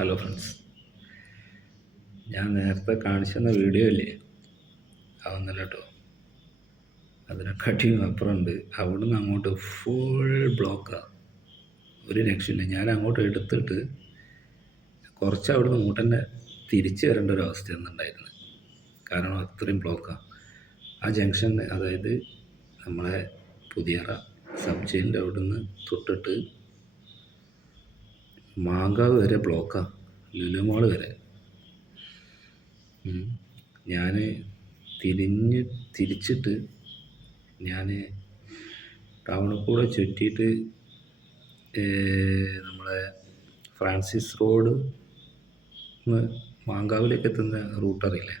Hello friends, ഞാൻ നേരത്തെ കാണിച്ചെന്ന video ഇല്ലേ, അതൊന്നല്ല കേട്ടോ. അതിനെക്കാട്ടിയും അപ്പുറമുണ്ട്. അവിടെ നിന്ന് അങ്ങോട്ട് ഫുൾ ബ്ലോക്കാണ്, ഒരു രക്ഷയില്ല. ഞാൻ അങ്ങോട്ട് എടുത്തിട്ട് കുറച്ച് അവിടെ നിന്ന് അങ്ങോട്ട് തന്നെ തിരിച്ചു വരേണ്ട ഒരു അവസ്ഥയാണ് ഉണ്ടായിരുന്നത്. കാരണം അത്രയും ബ്ലോക്കാണ് ആ ജംഗ്ഷൻ. അതായത് നമ്മളെ പുതിയറ സബ് ജയിലിൻ്റെ അവിടെ നിന്ന് തൊട്ടിട്ട് മാങ്കാവ് വരെ ബ്ലോക്കാണ്, ലുലു മാൾ വരെ. ഞാൻ തിരിച്ചിട്ട് ഞാൻ ടൗണിൽ കൂടെ ചുറ്റിയിട്ട് നമ്മളെ ഫ്രാൻസിസ് റോഡ് മാങ്കാവിലേക്ക് എത്തുന്ന റൂട്ട് അറിയില്ലേ,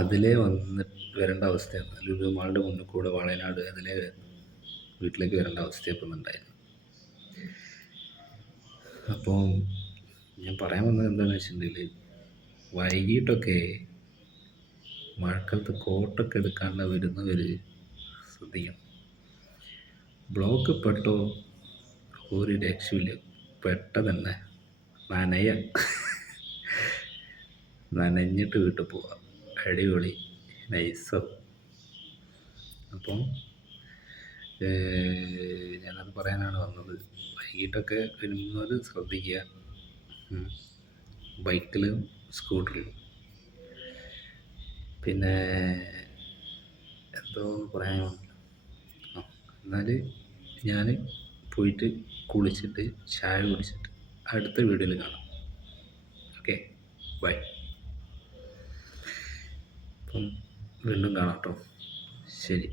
അതിലേ വരേണ്ട അവസ്ഥയാണ്. ലുലു മാളിൻ്റെ മുന്നിൽ കൂടെ വാളയനാട് അതിലേ വീട്ടിലേക്ക് വരേണ്ട അവസ്ഥയൊക്കെ ഉണ്ടായിരുന്നു. അപ്പോൾ ഞാൻ പറയാൻ വന്നത് എന്താണെന്ന് വെച്ചിട്ടുണ്ടെങ്കിൽ, വൈകിട്ടൊക്കെ മഴക്കാലത്ത് കോട്ടൊക്കെ എടുക്കാണ്ട് വരുന്നവർ ശ്രദ്ധിക്കണം. ബ്ലോക്ക് പെട്ടോ ഒരു രക്ഷയില്ല, പെട്ടതന്നെ നനഞ്ഞിട്ട് വീട്ടിൽ പോവാം. അടിപൊളി നൈസോ. അപ്പം ഞാനത് പറയാനാണ് വന്നത്. വൈകിട്ടൊക്കെ വരുന്നവർ ശ്രദ്ധിക്കുക, ബൈക്കിലും സ്കൂട്ടറിലും. പിന്നെ എന്തോ പറയാൻ എന്നാൽ ഞാൻ പോയിട്ട് കുളിച്ചിട്ട് ചായ കുടിച്ചിട്ട് അടുത്ത വീഡിയോയിൽ കാണാം. Okay, bye. അപ്പം വീണ്ടും കാണാം കേട്ടോ. ശരി.